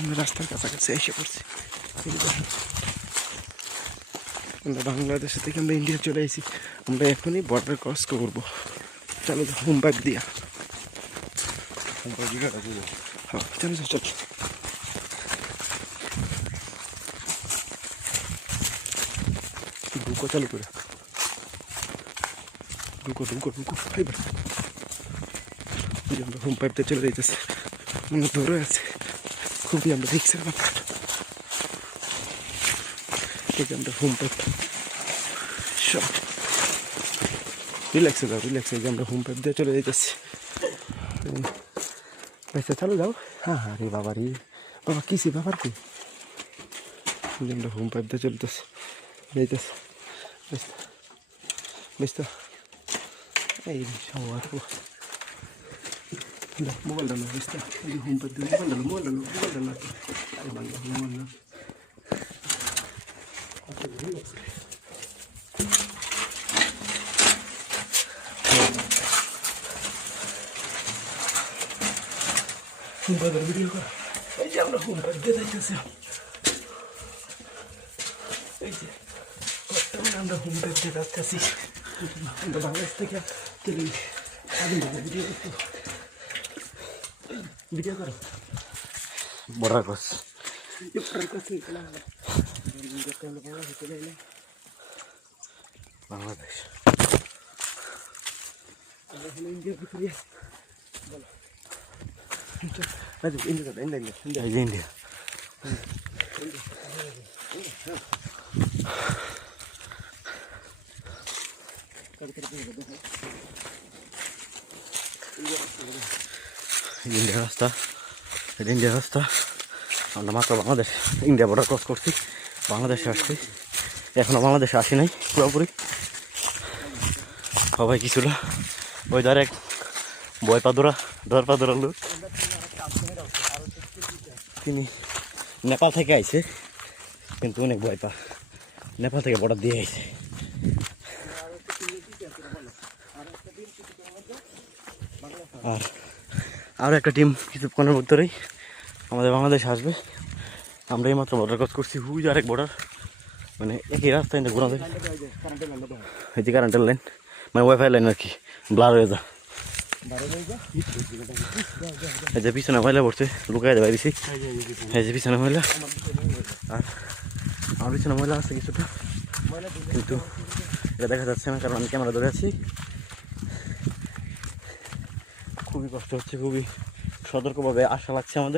আমরা রাস্তার কাছাকাছি এসে পড়ছি। আমরা বাংলাদেশ থেকে আমরা ইন্ডিয়া চলে এসেছি। আমরা এখনই বর্ডার ক্রস করবো। চলো হোম পাইপ দিয়া। হ্যাঁ চলো চলো চলো। ঢুকো চালু করে ঢুকো ঢুকো ঢুকো ফাইবার। আমরা হোম পাইপটা চলে যাইতেছে, মানে ধরে আছে। খুবই আমরা রিক্সের ব্যাপার। এই যে আমরা হোম পাইপ সব রিল্যাক্সে যাও, রিল্যাক্সে। এই যে আমরা হোম পাইপ দিয়ে চলে যাইতেছি। আচ্ছা চালু যাও। হ্যাঁ হ্যাঁ রে বাবা রে বাবা, কিসি ব্যাপার কি? আমরা হোম পাইপ দিয়ে চলতেছি, যাইতেছি। বেশ তো এই সবার মোবাইল ডালো, বুঝতে এই যে হোম পাইপ দিয়ে মোবাইল ডালো, মোবাইল ডালো, মোবাইল ডালো। আরে বাংলা মোবাইল না হোম পাইপের ভিডিও করা। এই যে আমরা হোম পাইপ দিয়ে যাইতেছি। এই যে বর্তমানে আমরা হোম পাইপ দিয়ে যাচ্ছি। আমরা বাংলাদেশ থেকে ভিডিও করতে ভিডিও করো বড় কস Bangladesh India India India India রাস্তা, এটা ইন্ডিয়া রাস্তা। আমরা মাত্র বাংলাদেশ ইন্ডিয়া বর্ডার ক্রস করছি, বাংলাদেশে আসছি। এখনও বাংলাদেশে আসি নাই পুরোপুরি, সবাই কিছুটা ওই ধারে এক দরপাদুরা লোক, তিনি নেপাল থেকে আইছে, কিন্তু অনেক ভয় পা। নেপাল থেকে বর্ডার দিয়ে আইছে। আর আরও একটা টিম কিছুক্ষণের মধ্যেই আমাদের বাংলাদেশ আসবে। আমরা এইমাত্র বর্ডার ক্রস করছি। হুই আরেক বর্ডার, মানে একই রাস্তায় ঘোরা যায়। এই যে কারেন্টের লাইন, মানে ওয়াইফাই লাইন আর কি, ব্লার হয়ে যা। এই যে পিছনে ময়লা পড়ছে, লুকাই দেওয়া দিছি। এই যে পিছনে ময়লা, আর আমার পিছনে ময়লা আছে কিছুটা, কিন্তু এটা দেখা যাচ্ছে না কারণ আমি ক্যামেরা ধরে আছি। খুবই কষ্ট হচ্ছে, খুবই সতর্কভাবে আসা লাগছে আমাদের।